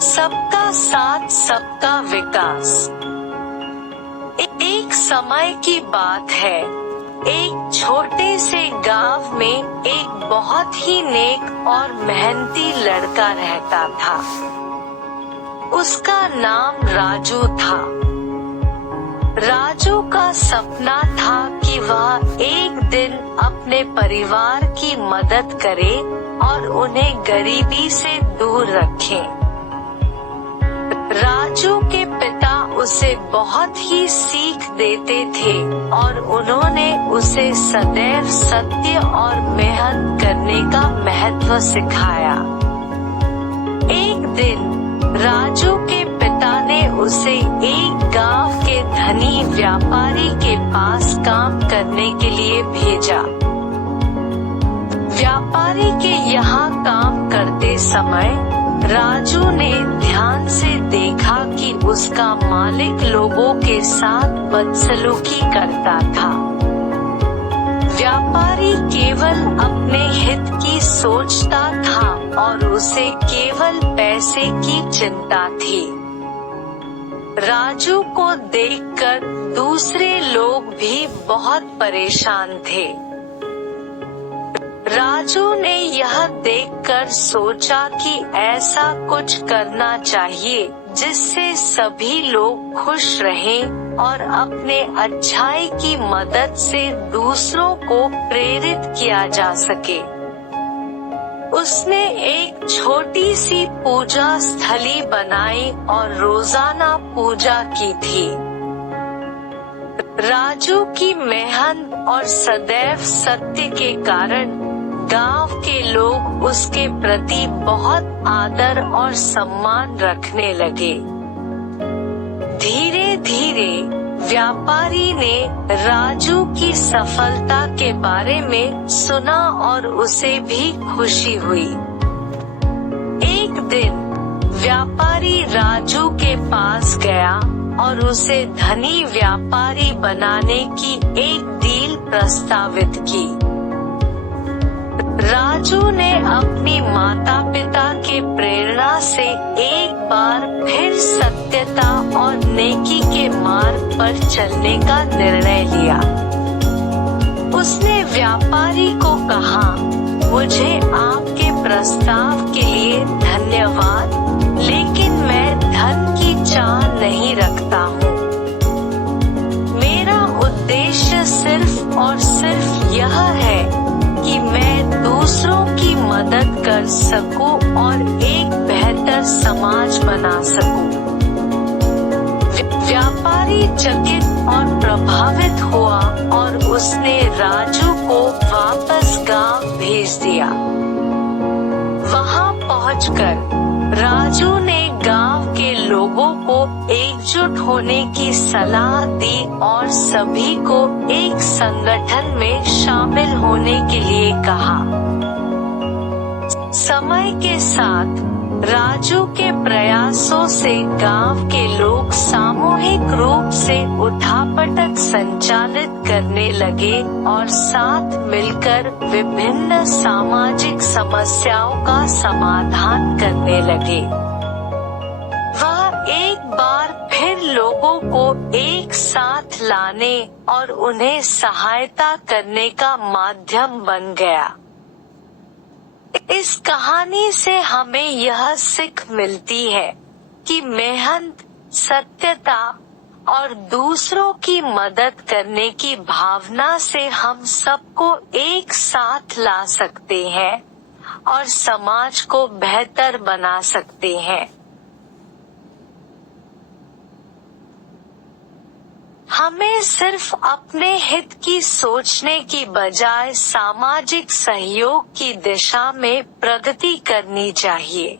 सबका साथ सबका विकास। एक समय की बात है, एक छोटे से गांव में एक बहुत ही नेक और मेहनती लड़का रहता था। उसका नाम राजू था। राजू का सपना था कि वह एक दिन अपने परिवार की मदद करे और उन्हें गरीबी से दूर रखे। राजू के पिता उसे बहुत ही सीख देते थे और उन्होंने उसे सदैव सत्य और मेहनत करने का महत्व सिखाया। एक दिन राजू के पिता ने उसे एक गांव के धनी व्यापारी के पास काम करने के लिए भेजा। व्यापारी के यहाँ काम करते समय राजू ने ध्यान से देखा कि उसका मालिक लोगों के साथ बदसलूकी करता था। व्यापारी केवल अपने हित की सोचता था और उसे केवल पैसे की चिंता थी। राजू को देखकर दूसरे लोग भी बहुत परेशान थे। राजू ने यह देखकर सोचा कि ऐसा कुछ करना चाहिए जिससे सभी लोग खुश रहें और अपने अच्छाई की मदद से दूसरों को प्रेरित किया जा सके। उसने एक छोटी सी पूजा स्थली बनाई और रोजाना पूजा की थी। राजू की मेहनत और सदैव सत्य के कारण गांव के लोग उसके प्रति बहुत आदर और सम्मान रखने लगे। धीरे धीरे व्यापारी ने राजू की सफलता के बारे में सुना और उसे भी खुशी हुई। एक दिन व्यापारी राजू के पास गया और उसे धनी व्यापारी बनाने की एक डील प्रस्तावित की। राजू ने अपनी माता पिता के प्रेरणा से एक बार फिर सत्यता और नेकी के मार्ग पर चलने का निर्णय लिया। उसने व्यापारी को कहा, मुझे आपके प्रस्ताव के लिए धन्यवाद, लेकिन मैं धन की चाह नहीं रखता हूँ। मेरा उद्देश्य सिर्फ और सिर्फ यह है कि मैं दूसरों की मदद कर सकूं और एक बेहतर समाज बना सकूं। व्यापारी चकित और प्रभावित हुआ और उसने राजू को वापस गांव भेज दिया। वहां पहुंचकर राजू ने गांव के लोगों को एकजुट होने की सलाह दी और सभी को एक संगठन में शामिल होने के लिए कहा। समय के साथ राजू के प्रयासों से गांव के लोग सामूहिक रूप से उठापटक संचालित करने लगे और साथ मिलकर विभिन्न सामाजिक समस्याओं का समाधान करने लगे। वह एक बार फिर लोगों को एक साथ लाने और उन्हें सहायता करने का माध्यम बन गया। इस कहानी से हमें यह सीख मिलती है कि मेहनत, सत्यता और दूसरों की मदद करने की भावना से हम सबको एक साथ ला सकते हैं और समाज को बेहतर बना सकते हैं। हमें सिर्फ अपने हित की सोचने की बजाय सामाजिक सहयोग की दिशा में प्रगति करनी चाहिए।